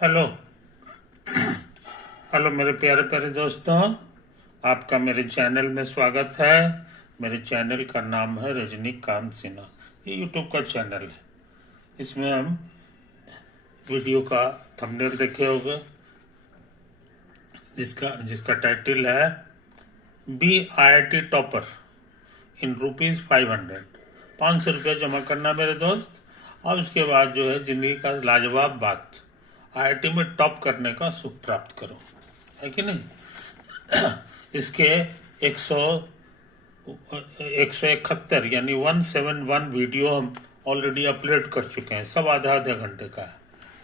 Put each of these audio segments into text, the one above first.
Hello. Hello मेरे प्यारे प्यारे दोस्तों, आपका मेरे चैनल में स्वागत है। मेरे चैनल का नाम है रजनीकांत सिन्हा। ये यूट्यूब का चैनल है। इसमें हम वीडियो का थंबनेल देखे होंगे, जिसका जिसका टाइटल है BIT टॉपर इन ₹500। 500 रुपया जमा करना मेरे दोस्त, और उसके बाद जो है जिंदगी का लाजवाब बात, IIT में टॉप करने का सुख प्राप्त करो, है कि नहीं। इसके 171 यानी 171 वीडियो हम ऑलरेडी अपलोड कर चुके हैं। सब आधा आधा घंटे का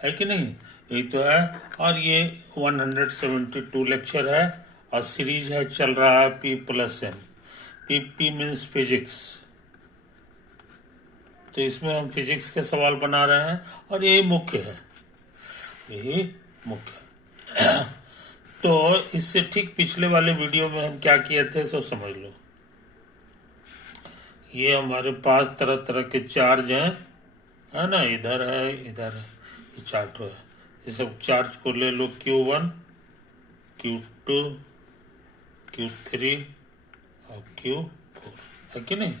है कि नहीं, यही तो है। और ये 172 लेक्चर है, और सीरीज है चल रहा है P+M। P means physics. तो इसमें हम फिजिक्स के सवाल बना रहे हैं, और यही मुख्य है, यही मुख्य है। तो इससे ठीक पिछले वाले वीडियो में हम क्या किए थे सो समझ लो। ये हमारे पास तरह तरह के चार्ज हैं, है ना, इधर है इधर है, ये चार्ट है। ये सब चार्ज को ले लो, Q1, Q2, Q3 और Q4, है कि नहीं।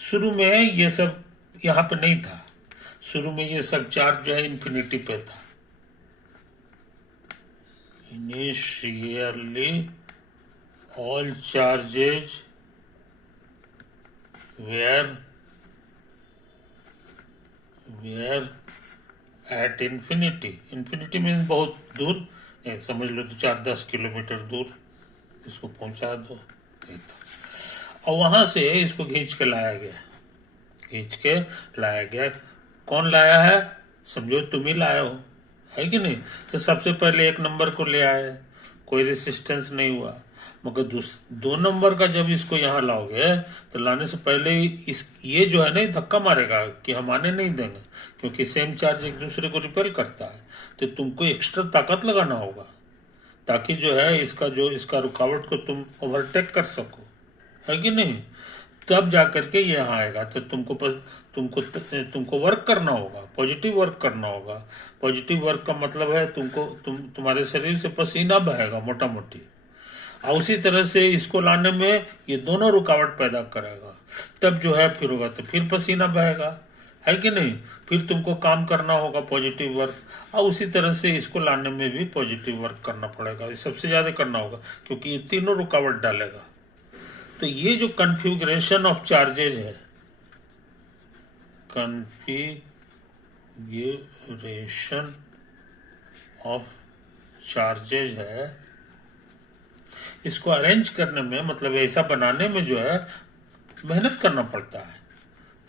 शुरू में ये सब यहाँ पे नहीं था। शुरू में ये सब चार्ज जो है इन्फिनिटी पे था। Initially, all charges were at infinity. Infinity means बहुत दूर, समझ लो तो 4-10 किलोमीटर दूर इसको पहुंचा दो, ये था। और वहां से इसको खींच के लाया गया। कौन लाया है? समझो तुम ही लाए हो, है कि नहीं। तो सबसे पहले 1 नंबर को ले आए, कोई रेसिस्टेंस नहीं हुआ। मगर 2 नंबर का जब इसको यहाँ लाओगे तो लाने से पहले ये जो है ना धक्का मारेगा कि हम आने नहीं देंगे, क्योंकि सेम चार्ज एक दूसरे को रिपेल करता है। तो तुमको एक्स्ट्रा ताकत लगाना होगा, ताकि जो है इसका रुकावट को तुम ओवरटेक कर सको, है कि नहीं। तब जाकर के ये यहाँ आएगा। तो तुमको वर्क करना होगा, पॉजिटिव वर्क करना होगा। पॉजिटिव वर्क का मतलब है तुम्हारे शरीर से पसीना बहेगा मोटा मोटी, और उसी तरह से इसको लाने में ये दोनों रुकावट पैदा करेगा। तब जो है फिर होगा, तो फिर पसीना बहेगा, है कि नहीं। फिर तुमको काम करना होगा पॉजिटिव वर्क, और उसी तरह से इसको लाने में भी पॉजिटिव वर्क करना पड़ेगा। ये सबसे ज्यादा करना होगा, क्योंकि ये तीनों रुकावट डालेगा। तो ये जो कन्फिगरेशन ऑफ चार्जेज है, कन्फिगरेशन ऑफ चार्जेज है, इसको अरेंज करने में, मतलब ऐसा बनाने में जो है मेहनत करना पड़ता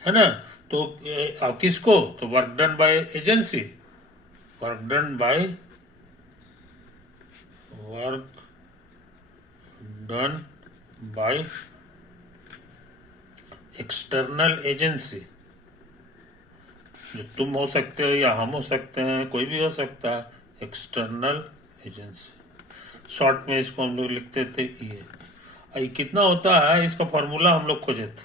है ना। तो किसको? तो work done by agency, work done by external agency, जो तुम हो सकते हो या हम हो सकते हैं, कोई भी हो सकता है। एक्सटर्नल एजेंसी, शॉर्ट में इसको हम लोग लिखते थे ये कितना होता है, इसका फॉर्मूला हम लोग खोजे थे।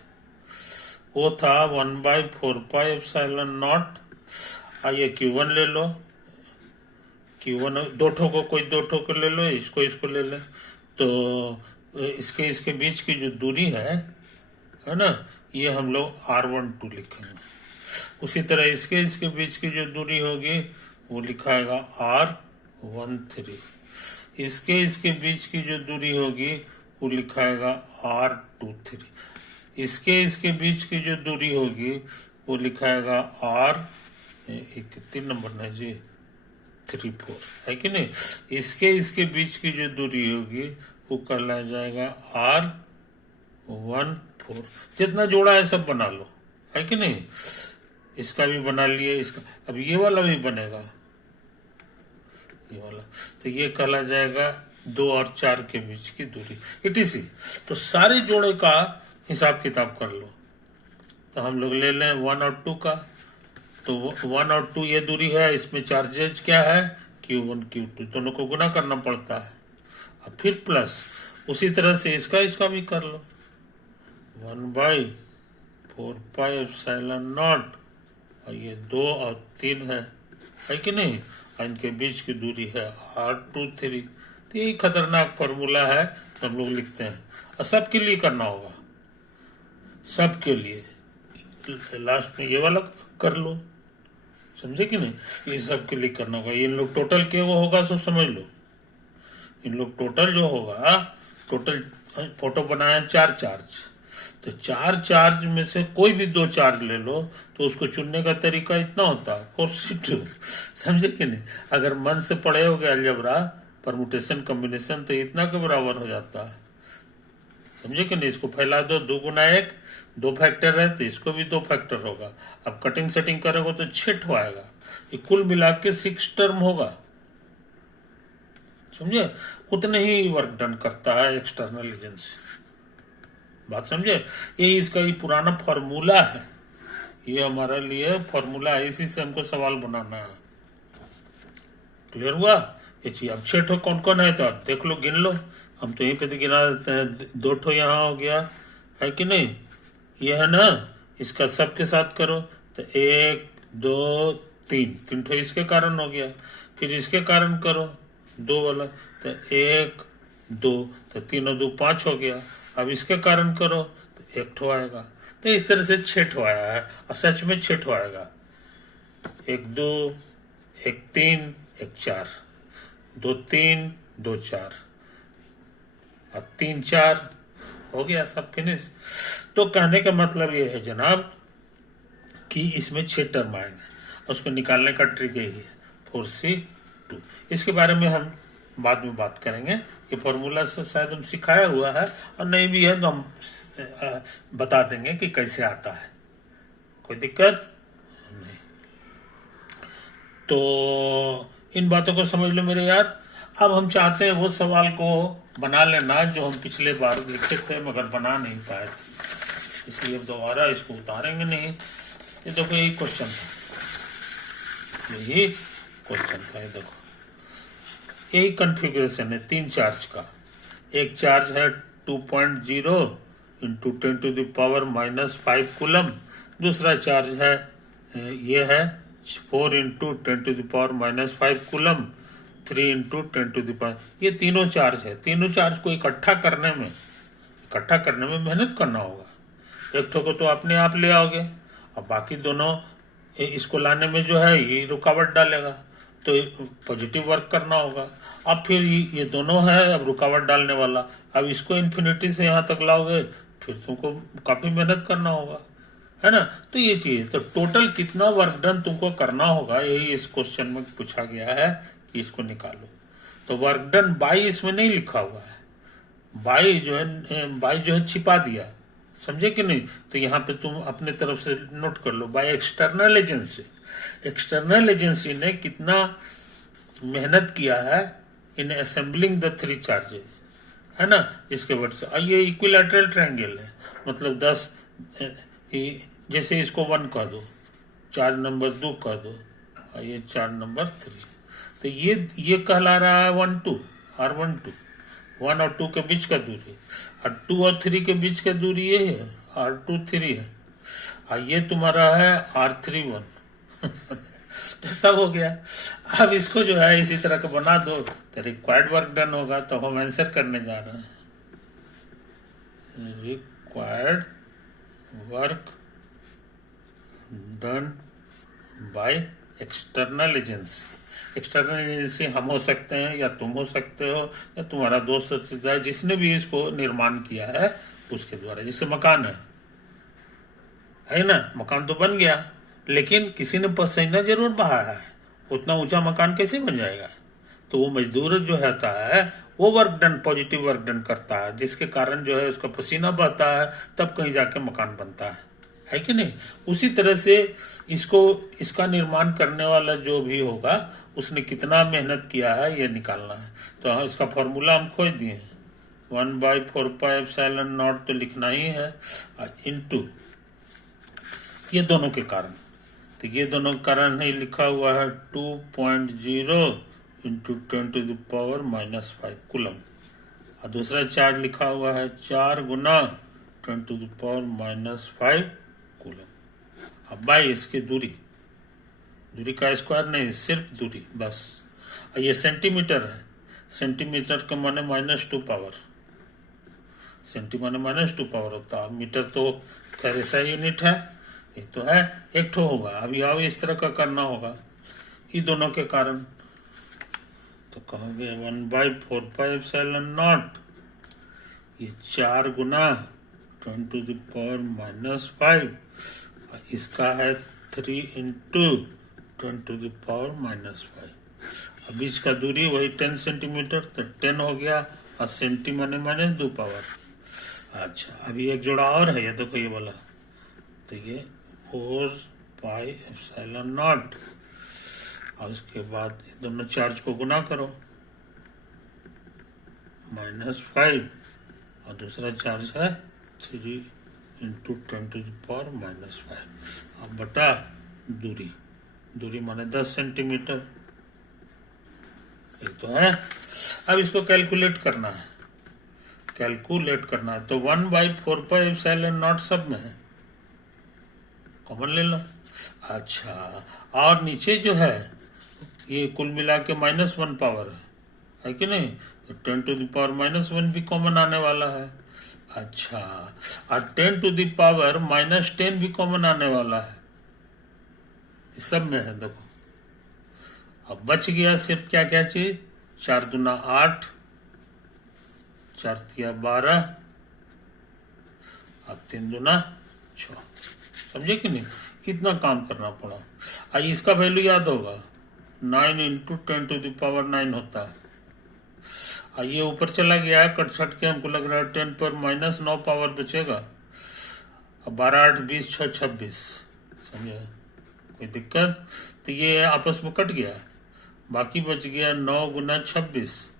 वो था 1/4πε0। आइए Q1 ले लो, Q1 दो ठो को, कोई 2 ठो को ले लो, इसको ले ले। तो इसके बीच की जो दूरी है ना, ये हम लोग R12 लिखेंगे। उसी तरह इसके बीच की जो दूरी होगी वो लिखाएगा R13। इसके बीच की जो दूरी होगी वो लिखाएगा R23। इसके बीच की जो दूरी होगी वो लिखाएगा तीन नंबर ना जी, 3-4, है कि नहीं। इसके बीच की जो दूरी होगी वो कहला जाएगा R14। जितना जोड़ा है सब बना लो, है कि नहीं। इसका भी बना लिए, इसका अब ये वाला भी बनेगा, ये वाला। तो ये कहला जाएगा 2 और 4 के बीच की दूरी, etc। तो सारे जोड़े का हिसाब किताब कर लो। तो हम लोग ले लें 1 और 2 का। तो 1 और 2 ये दूरी है, इसमें चार्जेज क्या है, Q1 Q2, दोनों को गुना करना पड़ता है, और फिर प्लस। उसी तरह से इसका भी कर लो, 1/4πε0, और ये 2 और 3 है, है कि नहीं, और इनके बीच की दूरी है R23। तो यही खतरनाक फॉर्मूला है, तो हम लोग लिखते हैं और सबके लिए करना होगा, सबके लिए। लास्ट में ये वाला कर लो, समझे कि नहीं, ये सबके लिए करना होगा। इन लोग टोटल के वो होगा सो समझ लो, इन लोग टोटल जो होगा, टोटल फोटो बनाए 4 चार्ज, तो 4 चार्ज में से कोई भी 2 चार्ज ले लो तो उसको चुनने का तरीका इतना होता है 4C2, समझे कि नहीं। अगर मन से पढ़े हो गया अलजेब्रा, परमुटेशन कॉम्बिनेशन, तो इतना के बराबर हो जाता है, समझे कि नहीं। इसको फैला दो, 2 गुना 1, 2 फैक्टर है तो इसको भी 2 फैक्टर होगा। अब कटिंग सेटिंग करोगे तो 6 ठो आएगा, ये कुल मिला के 6 टर्म होगा, समझे। उतने ही वर्क डन करता है एक्सटर्नल एजेंसी, बात समझे। ये इसका ही पुराना फॉर्मूला है, ये हमारे लिए फॉर्मूला है, इसी से हमको सवाल बनाना है। क्लियर हुआ ये चीज। अब 6 ठो कौन कौन है तो आप देख लो, गिन लो, हम तो यहीं पे तो गिना देते हैं। 2 ठो यहाँ हो गया, है कि नहीं, ये है ना, इसका सबके साथ करो तो 1 2 3 ठो इसके कारण हो गया। फिर इसके कारण करो 2 वाला, तो 1 2, तो 3 और 2 5 हो गया। अब इसके कारण करो तो 1 ठो आएगा। तो इस तरह से 6 ठो आया है, और सच में 6 ठो आएगा। 1 2 1 3 1 4, 2 3 2 4 और 3 4 हो गया, सब फिनिश। तो कहने का मतलब ये है जनाब कि इसमें 6 टर्म आएंगे, उसको निकालने का ट्रिक यही है 4C2। इसके बारे में हम बाद में बात करेंगे, ये फॉर्मूला से शायद हम सिखाया हुआ है, और नहीं भी है तो हम बता देंगे कि कैसे आता है, कोई दिक्कत नहीं। तो इन बातों को समझ लो मेरे यार। अब हम चाहते हैं वो सवाल को बना लेना जो हम पिछले बार लिखे थे मगर बना नहीं पाए थे, इसलिए अब दोबारा इसको उतारेंगे नहीं। ये देखो यही क्वेश्चन था, यही क्वेश्चन था, ये देखो यही कन्फिग्रेशन है 3 चार्ज का। एक चार्ज है 2.0 इंटू 10⁻⁻5 कूलम, दूसरा चार्ज है ये है 4 इंटू 10⁻⁻5 कूलम, 3 इंटू 10⁻। ये तीनों चार्ज है, तीनों चार्ज को इकट्ठा करने में मेहनत करना होगा। एक ठो को तो अपने आप ले आओगे, और बाकी दोनों इसको लाने में जो है ये रुकावट डालेगा, तो पॉजिटिव वर्क करना होगा। अब फिर ये दोनों है अब रुकावट डालने वाला, अब इसको इन्फिनिटी से यहाँ तक लाओगे फिर तुमको काफी मेहनत करना होगा, है ना। तो ये चीज, तो टोटल कितना वर्क डन तुमको करना होगा, यही इस क्वेश्चन में पूछा गया है कि इसको निकालो। तो वर्क डन बाई इसमें नहीं लिखा हुआ है, बाई जो है छिपा दिया, समझे कि नहीं। तो यहाँ पे तुम अपने तरफ से नोट कर लो, by external agency. External agency ने कितना मेहनत किया है इन असेंबलिंग द 3 चार्जेस, है ना। इसके बाद से ये इक्विलैटरल ट्रायंगल है, मतलब 10, जैसे इसको 1 कह दो, चार्ज नंबर 2 कह दो, और ये चार्ज नंबर 3, तो ये कहला रहा है 1 2 R12, 1 और 2 के बीच का दूरी, और 2 और 3 के बीच का दूरी ये है R23 है, और ये तुम्हारा है R31। तो सब हो गया। अब इसको जो है इसी तरह का बना दो तो रिक्वायर्ड वर्क डन होगा। तो हम आंसर करने जा रहे हैं, required work done by external agency. External agency हम हो सकते हैं, या तुम हो सकते हो, या तुम्हारा दोस्त हो सकता है, जिसने भी इसको निर्माण किया है उसके द्वारा। जैसे मकान है ना, मकान तो बन गया, लेकिन किसी ने पसीना जरूर बहाया है, उतना ऊंचा मकान कैसे बन जाएगा। तो वो मजदूर जो रहता है वो work done, positive work done करता है, जिसके कारण जो है उसका पसीना बहता है, तब कहीं जाके मकान बनता है कि नहीं। उसी तरह से इसका निर्माण करने वाला जो भी होगा उसने कितना मेहनत किया है ये निकालना है। तो इसका फॉर्मूला हम खोज दिए, 1/4πε0 तो लिखना ही है, इनटू ये दोनों के कारण। तो ये दोनों कारण ही लिखा हुआ है 2.0 इंटू 10⁻⁻5 कूलम, और दूसरा चार्ज लिखा हुआ है 4 गुना 10⁻⁻5 कूलम। अब बाई इसकी दूरी, दूरी का स्क्वायर नहीं, सिर्फ दूरी बस। और ये सेंटीमीटर है, सेंटीमीटर के माने -2 पावर, सेंटी माने -2 पावर होता है। मीटर तो खैर ऐसा यूनिट है, ये तो है, एक ठो होगा। अभी आओ इस तरह का करना होगा ये दोनों के कारण। तो कहोगे 1/4πε0, ये 4 गुना 10⁻⁻5, इसका है 3 इंटू 10⁻⁻5। अब इसका दूरी वही 10 सेंटीमीटर, तो 10 हो गया, और सेंटी माने -2 पावर। अच्छा, अभी एक जोड़ा और है, ये देखो ये वाला, तो ये 4πε0, और उसके बाद दोनों चार्ज को गुना करो, -5, और दूसरा चार्ज है 3 इंटू 10⁻⁻5, अब बटा दूरी, दूरी माने 10 सेंटीमीटर, ये तो है। अब इसको कैलकुलेट करना है, कैलकुलेट करना है, तो 1/4πε0 सब में है, कॉमन ले लो। अच्छा, और नीचे जो है ये कुल मिला के -1 पावर है कि नहीं, तो 10⁻⁻1 भी कॉमन आने वाला है। अच्छा, और 10⁻−10 भी कॉमन आने वाला है, इस सब में है। देखो अब बच गया सिर्फ क्या क्या चीज, 4 दूना 8, 4 तिया 12, और 3 दूना 6, समझे कि नहीं, कितना काम करना पड़ा। इसका वैल्यू याद होगा, 9 इंटू 10⁻9 होता है। ये ऊपर चला गया है, कट छट के हमको लग रहा है 10⁻−9 पावर बचेगा। अब 12 8 20 6 26, समझे, कोई दिक्कत। तो ये आपस में कट गया, बाकी बच गया 9 गुना 26,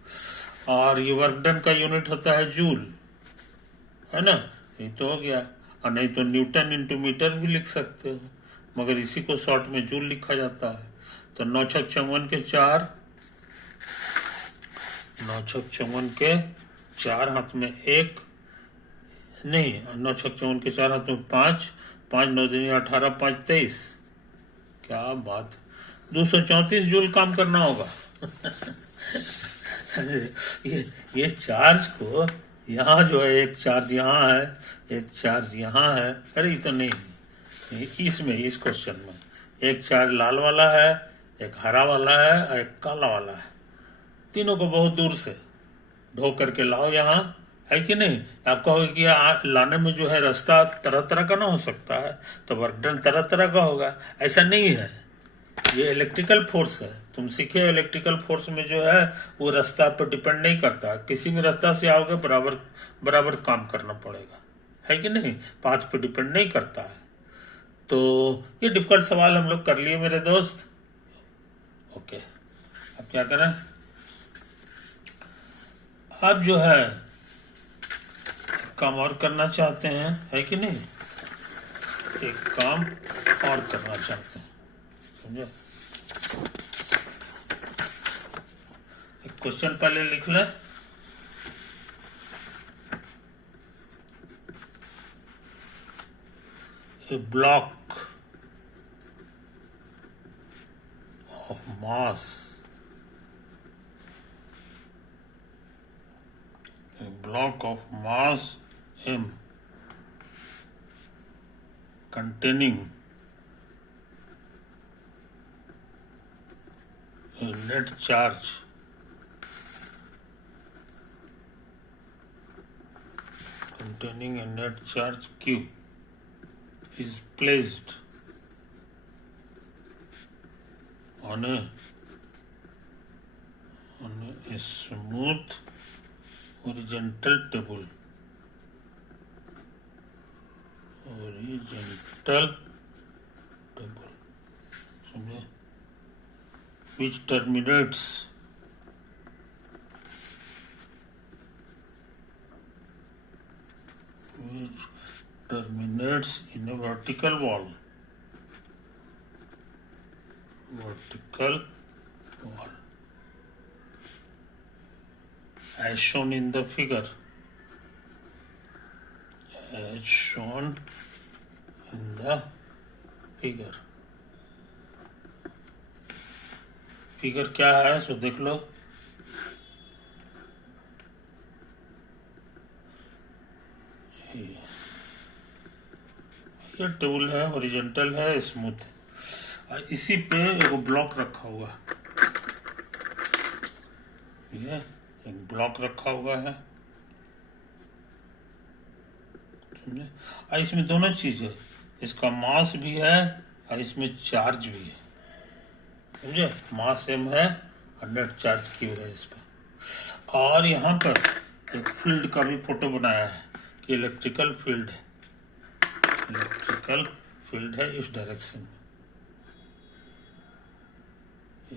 और ये वर्क डन का यूनिट होता है जूल, है ना, ये तो हो गया। और नहीं तो न्यूटन इंटू मीटर भी लिख सकते हो, मगर इसी को शॉर्ट में जूल लिखा जाता है। तो 9 छक 54 के 4, 9 छक 54 के 4 हाथ में 1, नहीं 9 छक 54 के 4 हाथ में 5, 5 9 दिन 18, 5 23, क्या बात, 234 जूल काम करना होगा। ये चार्ज को यहाँ जो है, एक चार्ज यहाँ है, एक चार्ज यहाँ है, अरे ये तो नहीं, इसमें इस क्वेश्चन में एक चार्ज लाल वाला है, एक हरा वाला है, और एक काला वाला है, तीनों को बहुत दूर से ढो करके लाओ यहाँ, है कि नहीं। आप कहोगे कि लाने में जो है रास्ता तरह तरह का ना हो सकता है, तो वर्क डन तरह तरह का होगा, ऐसा नहीं है। ये इलेक्ट्रिकल फोर्स है, तुम सीखे इलेक्ट्रिकल फोर्स में जो है वो रास्ता पर डिपेंड नहीं करता, किसी भी रास्ता से आओगे बराबर बराबर काम करना पड़ेगा, है कि नहीं, पाथ पे डिपेंड नहीं करता है। तो ये डिफिकल्ट सवाल हम लोग कर लिए मेरे दोस्त। ओके, अब क्या करें, अब जो है एक काम और करना चाहते हैं, है कि नहीं, एक काम और करना चाहते हैं, समझे। एक क्वेश्चन पहले लिख लें, a block of mass, a block of mass m containing a net charge Q is placed on a smooth horizontal table, समझे, which terminates in a vertical wall, as shown in the figure, figure क्या है सो देख लो। ये table है, horizontal है, smooth है। इसी पे एक ब्लॉक रखा हुआ है, ये एक ब्लॉक रखा हुआ है, समझे। और इसमें दोनों चीज है, इसका मास भी है और इसमें चार्ज भी है, समझे। मास m है और नेट चार्ज Q है इस पर। और यहाँ पर एक फील्ड का भी फोटो बनाया है कि इलेक्ट्रिकल फील्ड है, इलेक्ट्रिकल फील्ड है इस डायरेक्शन में,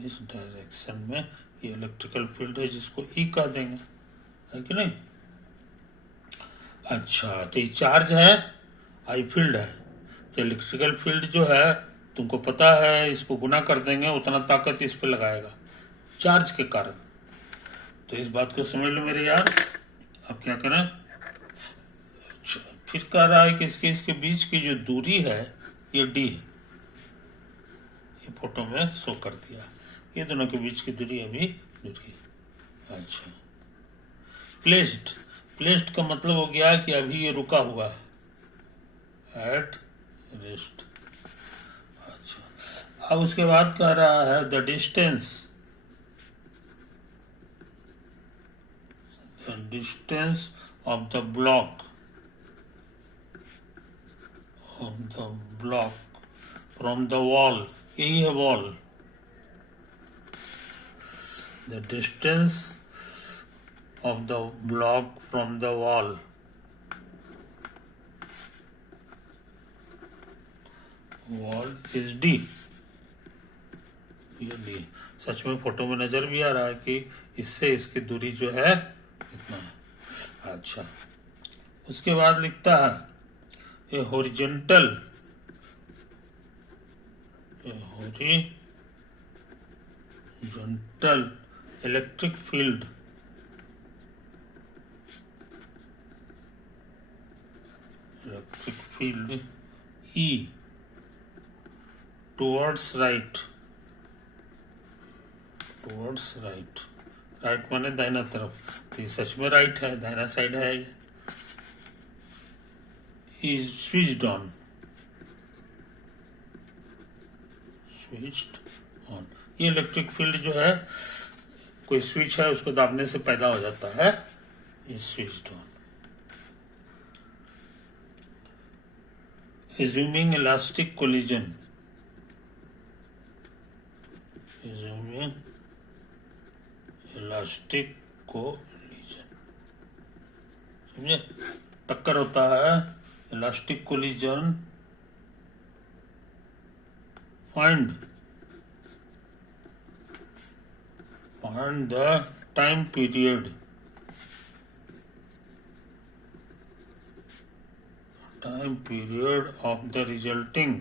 इस डायरेक्शन में ये इलेक्ट्रिकल फील्ड है जिसको E कह देंगे, है कि नहीं। अच्छा, तो ये चार्ज है, आई फील्ड है। तो इलेक्ट्रिकल फील्ड जो है तुमको पता है, इसको गुना कर देंगे उतना ताकत इस पे लगाएगा चार्ज के कारण। तो इस बात को समझ लो मेरे यार। अब क्या करें, अच्छा, फिर कह रहा है कि इसके बीच की जो दूरी है ये D है, ये फोटो में शो कर दिया, ये दोनों के बीच की दूरी अभी दूरी। अच्छा, प्लेस्ड, प्लेस्ड का मतलब हो गया कि अभी ये रुका हुआ है, एट रेस्ट। अच्छा, अब उसके बाद कह रहा है the distance, the distance of the block, of the block from the wall, यही है wall. The distance of the block from the wall, wall is D, ये D। सच में फोटो में नजर भी आ रहा है कि इससे इसकी दूरी जो है इतना है। अच्छा, उसके बाद लिखता है ए horizontal, horizontal electric field, electric field E towards right, towards right, right माने दाहिना तरफ, तो ये सच में राइट है, दाहिना साइड है। Is switched on, switched on, ये इलेक्ट्रिक फील्ड जो है कोई स्विच है उसको दाबने से पैदा हो जाता है, ये switched on. Assuming elastic collision, assuming elastic collision, समझे। टक्कर होता है, elastic collision, find the time period, time period of the resulting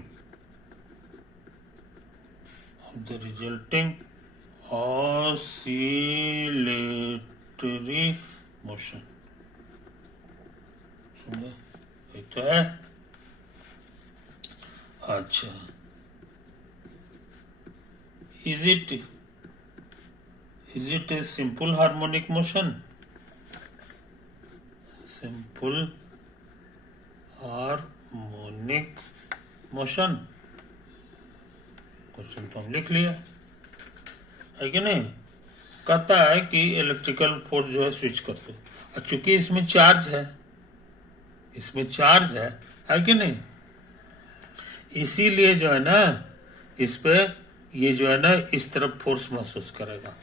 oscillatory motion, समझे, एक तो है। अच्छा, is it a simple harmonic motion, simple harmonic motion, question तो हम लिख लिया, है कि नहीं। कहता है कि इलेक्ट्रिकल फोर्स जो है स्विच कर दो, और चूंकि इसमें चार्ज है, इसमें चार्ज है कि नहीं, इसीलिए जो है ना इस पे ये जो है ना इस तरफ फोर्स महसूस करेगा,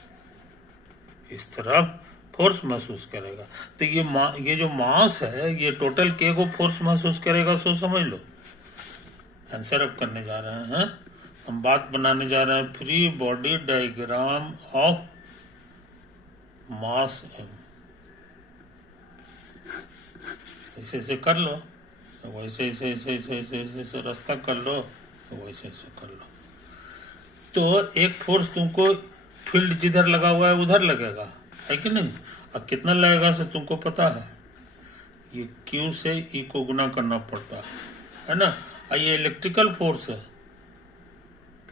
इस तरफ फोर्स महसूस करेगा। तो ये जो मास है ये टोटल के को फोर्स महसूस करेगा, सो समझ लो। आंसर अब करने जा रहे हैं, हम बात बनाने जा रहे हैं free body diagram of mass m। ऐसे ऐसे कर लो, वैसे ऐसे ऐसे ऐसे ऐसे ऐसे ऐसे रास्ता कर लो, वैसे ऐसे कर लो। तो एक फोर्स तुमको फील्ड जिधर लगा हुआ है उधर लगेगा, है कि नहीं। अब कितना लगेगा से तुमको पता है, ये Q से E को गुना करना पड़ता है ना। और ये इलेक्ट्रिकल फोर्स है,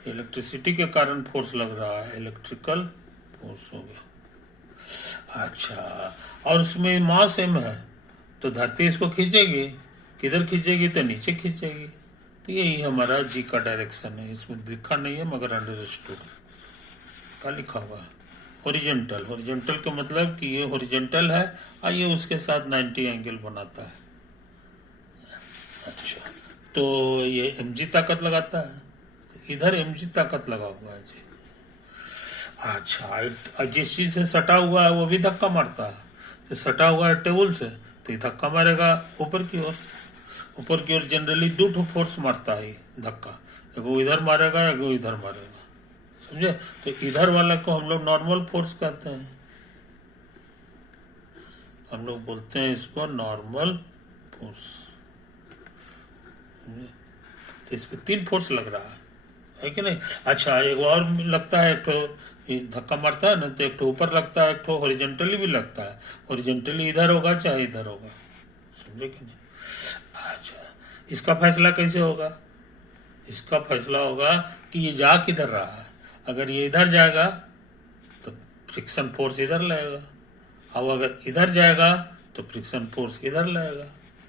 इलेक्ट्रिसिटी के कारण फोर्स लग रहा है, इलेक्ट्रिकल फोर्स हो गया। अच्छा, और उसमें मास m है तो धरती इसको खींचेगी, किधर खींचेगी तो नीचे खींचेगी। तो यही हमारा जी का डायरेक्शन है, इसमें लिखा नहीं है मगर अंडरस्टूड का लिखा हुआ है। हॉरिजॉन्टल, हॉरिजॉन्टल का मतलब कि ये हॉरिजॉन्टल है और ये उसके साथ 90 एंगल बनाता है। अच्छा, तो ये mg ताकत लगाता है, तो इधर mg ताकत लगा हुआ है जी। अच्छा, और जिस चीज से सटा हुआ है वो भी धक्का मारता है, तो सटा हुआ है टेबल से तो ये धक्का मारेगा ऊपर की ओर। ऊपर की ओर जनरली दो ठो फोर्स मारता है धक्का, एगो इधर मारेगा एगो इधर मारेगा, समझे। तो इधर वाला को हम लोग नॉर्मल फोर्स कहते हैं, हम लोग बोलते हैं इसको नॉर्मल फोर्स। तो इस पे 3 फोर्स लग रहा है कि नहीं। अच्छा, एक और लगता है, एक तो धक्का मारता है ना, तो एक तो ऊपर लगता है, एक तो हॉरिजॉन्टली भी लगता है। हॉरिजॉन्टली इधर होगा चाहे इधर होगा, समझे कि नहीं। अच्छा, इसका फैसला कैसे होगा? इसका फैसला होगा कि ये जा किधर रहा है। अगर ये इधर जाएगा तो फ्रिक्शन फोर्स इधर लगेगा, और अगर इधर जाएगा तो फ्रिक्शन फोर्स इधर लगेगा,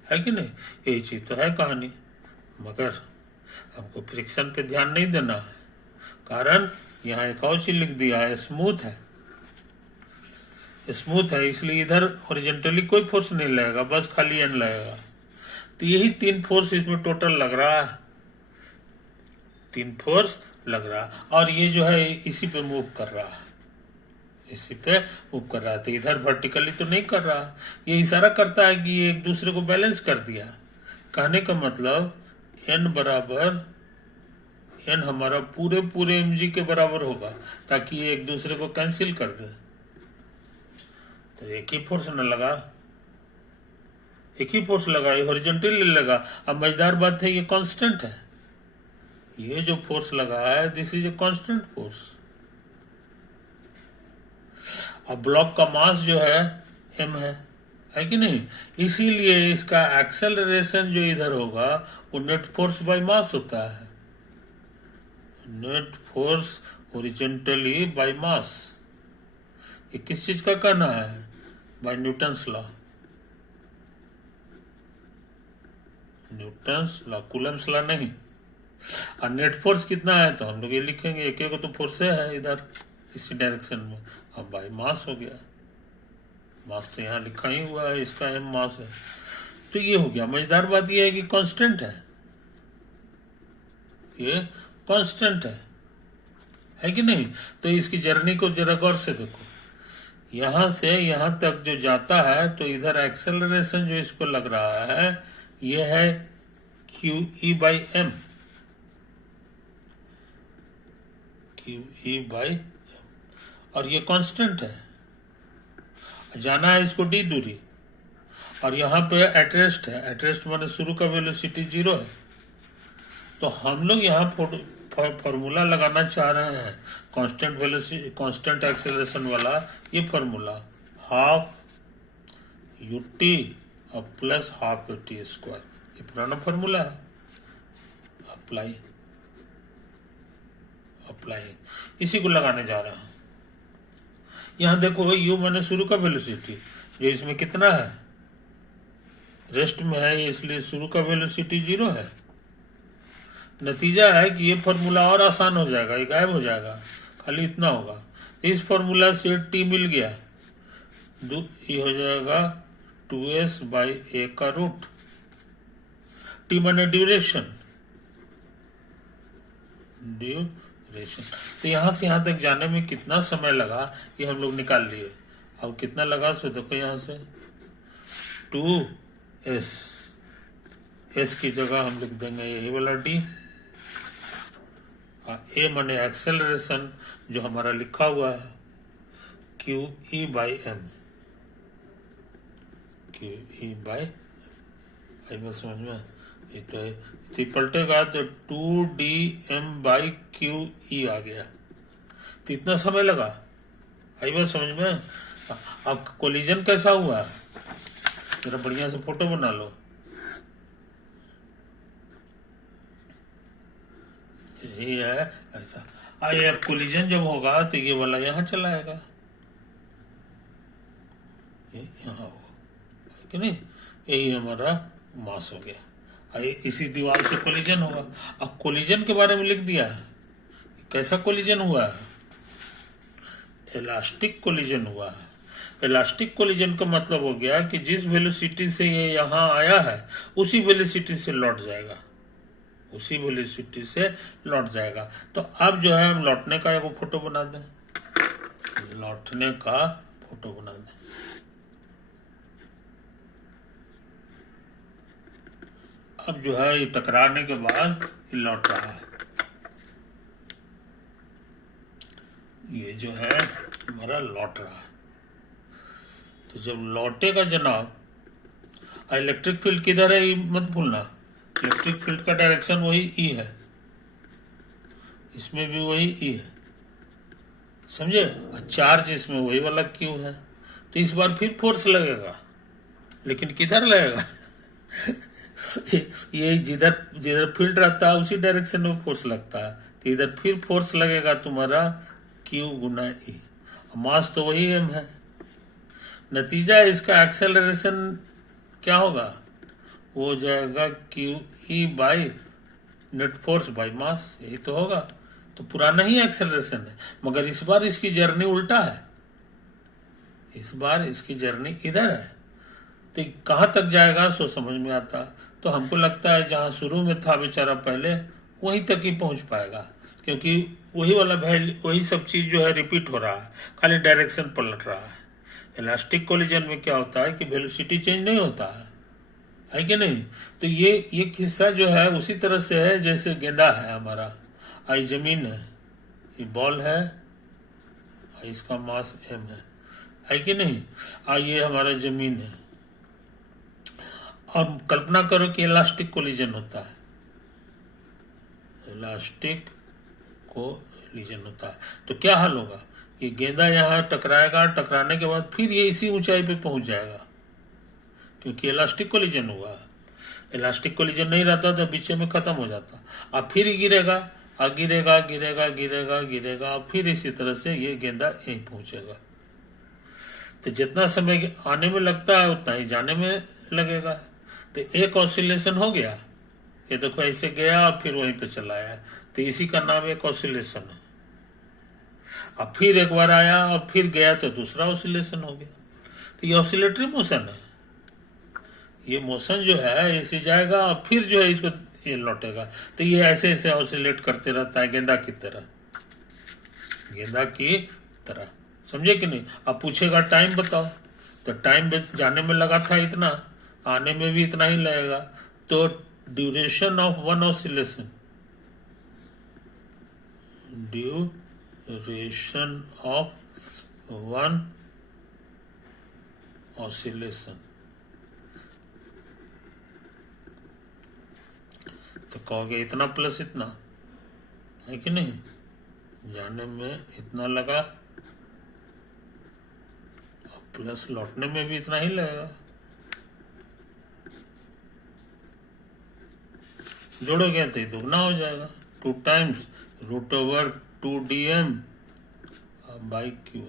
है कि नहीं। यही चीज तो है कहानी, मगर हमको फ्रिक्शन पे ध्यान नहीं देना है, कारण यहाँ एक और चीज लिख दिया है, स्मूथ है। स्मूथ है इसलिए इधर हॉरिजॉन्टली कोई फोर्स नहीं लगेगा, बस खाली एन लगेगा। तो यही 3 फोर्स इसमें टोटल लग रहा है, 3 फोर्स लग रहा है। और ये जो है इसी पे मूव कर रहा है, इसी पे मूव कर रहा है। तो इधर वर्टिकली तो नहीं कर रहा, ये इशारा करता है कि ये एक दूसरे को बैलेंस कर दिया। कहने का मतलब n बराबर n हमारा पूरे पूरे mg के बराबर होगा, ताकि ये एक दूसरे को कैंसिल कर दे। तो एक ही फोर्स न लगा, एक ही फोर्स लगा, ये हॉरिजॉन्टली लगा। अब मजेदार बात है, ये कांस्टेंट है, ये जो फोर्स लगा है this is a constant force. अब ब्लॉक का मास जो है m है कि नहीं। इसीलिए इसका एक्सेलरेशन जो इधर होगा वो नेट फोर्स बाय मास होता है, net force horizontally by mass. ये किस चीज का कहना है? By Newton's law, Newton's law, Coulomb's law नहीं। और नेट फोर्स कितना है तो हम लोग ये लिखेंगे, एक एक तो फोर्स है इधर इसी डायरेक्शन में, अब बाय मास हो गया। मास तो यहाँ लिखा ही हुआ है, इसका m मास है, तो ये हो गया। मजेदार बात ये है कि कांस्टेंट है, ये कांस्टेंट है कि नहीं। तो इसकी जर्नी को जरा गौर से देखो, यहां से यहां तक जो जाता है तो इधर एक्सेलरेशन जो इसको लग रहा है ये है QE/m, QE/m, और ये कांस्टेंट है। जाना है इसको d दूरी, और यहाँ पे एटरेस्ट है, एटरेस्ट माने शुरू का वेलोसिटी 0 है। तो हम लोग यहाँ फॉर्मूला लगाना चाह रहे हैं कांस्टेंट वेलोसिटी, कांस्टेंट एक्सेलरेशन वाला, ये फॉर्मूला हाफ ut और प्लस हाफ ut स्क्वायर, ये पुराना फॉर्मूला है। अप्लाई, अप्लाई, इसी को लगाने जा रहे हैं। यहाँ देखो u माने शुरू का वेलोसिटी, जो इसमें कितना है, रेस्ट में है, इसलिए शुरू का वेलोसिटी 0 है। नतीजा है कि ये फॉर्मूला और आसान हो जाएगा, ये गायब हो जाएगा, खाली इतना होगा। इस फॉर्मूला से t मिल गया, ये हो जाएगा 2s/a का रूट। t माने ड्यूरेशन, ड्यूरेशन। तो यहाँ से यहाँ तक जाने में कितना समय लगा ये हम लोग निकाल लिए। अब कितना लगा सो देखो, यहाँ से 2s, s की जगह हम लिख देंगे यही वाला d। a माने एक्सेलरेशन जो हमारा लिखा हुआ है QE/m, QE/m, आई बस समझ में। ये तो है, इसे पलटेगा तो 2dm/QE आ गया। तो इतना समय लगा, आई बात समझ में। अब कोलिजन कैसा हुआ, जरा बढ़िया से फोटो बना लो। यही है ऐसा। ये अब कोलिजन जब होगा तो ये वाला यहाँ चला आएगा, ये यहाँ होगा, है कि नहीं? यही हमारा मास हो गया। इसी दीवार से कोलिजन होगा। अब कोलिजन के बारे में लिख दिया है, कैसा कोलिजन हुआ है? इलास्टिक कोलिजन हुआ है। इलास्टिक कोलिजन का मतलब हो गया कि जिस वेलोसिटी से ये यहाँ आया है उसी वेलोसिटी से लौट जाएगा, उसी वेलोसिटी से लौट जाएगा। तो अब जो है हम लौटने का एक फोटो बना दें, लौटने का फोटो बना दें। अब जो है ये टकराने के बाद लौट रहा है, ये जो है हमारा लौट रहा है। तो जब लौटेगा जनाब, इलेक्ट्रिक फील्ड किधर है ये मत भूलना, इलेक्ट्रिक फील्ड का डायरेक्शन वही ई है, इसमें भी वही ई है, समझे? चार्ज इसमें वही वाला क्यू है। तो इस बार फिर फोर्स लगेगा, लेकिन किधर लगेगा? ये जिधर जिधर फील्ड रहता है उसी डायरेक्शन में फोर्स लगता है। तो इधर फिर फोर्स लगेगा तुम्हारा क्यू गुना ई, मास तो वही एम है। नतीजा इसका एक्सेलरेशन क्या होगा? वो हो जाएगा Q E by net force by mass, यही तो होगा। तो पुराना ही एक्सेलरेशन है, मगर इस बार इसकी जर्नी उल्टा है, इस बार इसकी जर्नी इधर है। तो कहाँ तक जाएगा सो समझ में आता। तो हमको लगता है जहाँ शुरू में था बेचारा पहले, वहीं तक ही पहुँच पाएगा, क्योंकि वही वाला वैल्यू, वही सब चीज़ जो है रिपीट हो रहा है, खाली डायरेक्शन पलट रहा है। इलास्टिक कोलिजन में क्या होता है कि वेलोसिटी चेंज नहीं होता है कि नहीं? तो ये हिस्सा जो है उसी तरह से है जैसे गेंदा है हमारा, आई जमीन है, ये बॉल है, इसका मास एम है कि नहीं? ये हमारा जमीन है। और कल्पना करो कि इलास्टिक कोलिजन होता है, इलास्टिक कोलिजन होता है, तो क्या हाल होगा? ये गेंदा यहाँ टकराएगा, टकराने के बाद फिर ये इसी ऊंचाई पे पहुंच जाएगा, क्योंकि इलास्टिक कोलिजन हुआ। इलास्टिक कोलिजन नहीं रहता तो बीच में खत्म हो जाता। अब फिर गिरेगा, गिरेगा गिरेगा गिरेगा गिरेगा, फिर इसी तरह से ये गेंदा यहीं पहुंचेगा। तो जितना समय आने में लगता है उतना ही जाने में लगेगा। तो एक ऑसिलेशन हो गया, ये देखो ऐसे गया और फिर वहीं पे चला आया, तो इसी का नाम एक ऑसिलेशन है। अब फिर एक बार आया और फिर गया तो दूसरा ऑसिलेशन हो गया। तो ये ऑसिलेटरी मोशन है। ये मोशन जो है ऐसे जाएगा और फिर जो है इसको ये लौटेगा। तो ये ऐसे ऐसे ऑसिलेट करते रहता है गेंदा की तरह, गेंदा की तरह, समझे कि नहीं? अब पूछेगा टाइम बताओ, तो टाइम जाने में लगा था इतना, आने में भी इतना ही लगेगा। तो duration of one oscillation, duration of one oscillation, तो कहोगे इतना प्लस इतना, है कि नहीं? जाने में इतना लगा और प्लस लौटने में भी इतना ही लगेगा। जोड़ोगे तो ये दुगना हो जाएगा, 2 times root over 2dm by Q.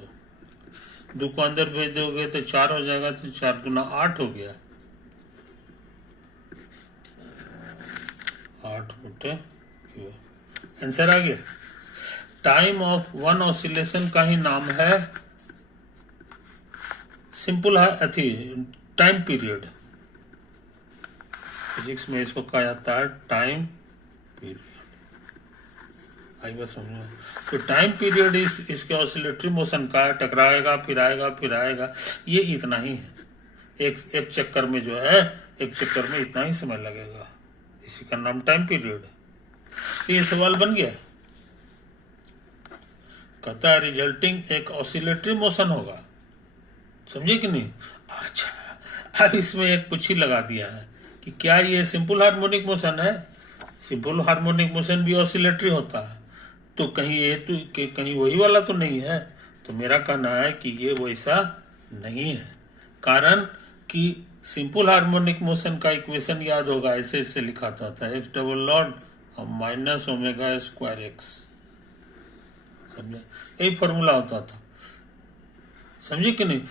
2 को अंदर भेज दोगे तो 4 हो जाएगा, तो 4 गुना 8 हो गया, 8 बटे क्यू। आंसर आ गया। टाइम ऑफ वन ऑसिलेशन का ही नाम है सिंपल टाइम पीरियड। फिजिक्स में इसको कहा जाता है टाइम पीरियड। आई बात समझो। तो टाइम पीरियड इसके ऑसिलेटरी मोशन का है, टकराएगा फिर आएगा फिर आएगा, ये इतना ही है। एक चक्कर में जो है, एक चक्कर में इतना ही समय लगेगा, इसी का नाम टाइम पीरियड है। तो ये सवाल बन गया, कहता है रिजल्टिंग एक ऑसिलेटरी मोशन होगा, समझे कि नहीं? अच्छा, अब इसमें एक कुछ ही लगा दिया है कि क्या ये सिंपल हार्मोनिक मोशन है? सिंपल हार्मोनिक मोशन भी ऑसिलेटरी होता है, तो कहीं ये तो कहीं वही वाला तो नहीं है। तो मेरा कहना है कि ये वैसा नहीं है, कारण कि सिंपल हार्मोनिक मोशन का इक्वेशन याद होगा, ऐसे ऐसे लिखा था, x डबल लॉर्ड और माइनस ओमेगा स्क्वायर एक्स। समझे, यही फॉर्मूला होता था, समझे कि नहीं।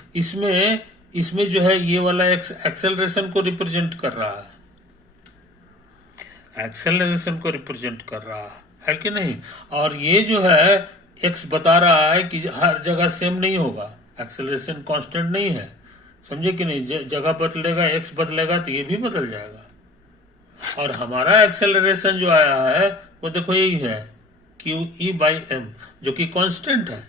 इसमें जो है ये वाला एक्स एक्सेलरेशन को रिप्रेजेंट कर रहा है, एक्सेलरेशन को रिप्रेजेंट कर रहा है कि नहीं। और ये जो है एक्स बता रहा है कि हर जगह सेम नहीं होगा, एक्सेलरेशन कांस्टेंट नहीं है, समझे कि नहीं। जगह बदलेगा, एक्स बदलेगा तो ये भी बदल जाएगा। और हमारा एक्सेलरेशन जो आया है वो देखो यही है, क्यू ई बाई एम, जो कि कांस्टेंट है,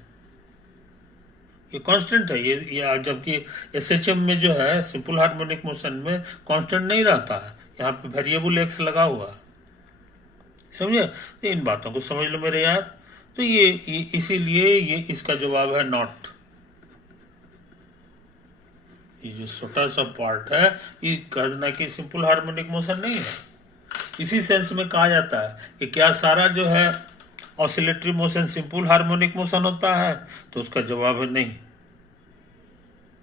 ये कांस्टेंट है। ये जबकि एसएचएम में जो है सिंपल हार्मोनिक मोशन में कांस्टेंट नहीं रहता है, यहाँ पे वेरिएबल एक्स लगा हुआ, समझे। तो इन बातों को समझ लो मेरे यार। तो ये इसीलिए ये इसका जवाब है नॉट। ये जो छोटा सा पार्ट है ये कहना कि सिंपल हार्मोनिक मोशन नहीं है। इसी सेंस में कहा जाता है कि क्या सारा जो है oscillatory motion simple harmonic motion होता है, तो उसका जवाब है नहीं,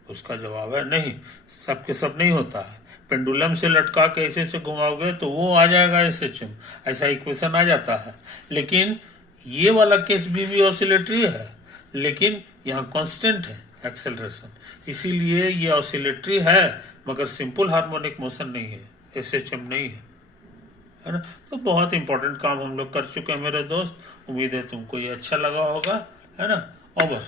उसका जवाब है नहीं, सबके सब नहीं होता है। पेंडुलम से लटका के ऐसे घुमाओगे तो वो आ जाएगा एसएचएम, ऐसा इक्वेशन आ जाता है। लेकिन ये वाला केस भी ऑसिलेटरी है, लेकिन यहाँ कांस्टेंट है एक्सेलरेशन, इसीलिए ये ऑसिलेटरी है मगर सिंपल हार्मोनिक मोशन नहीं है, एसएचएम नहीं है ना। तो बहुत इंपॉर्टेंट काम हम लोग कर चुके हैं मेरे दोस्त। उम्मीद है तुमको ये अच्छा लगा होगा, है ना। ओवर।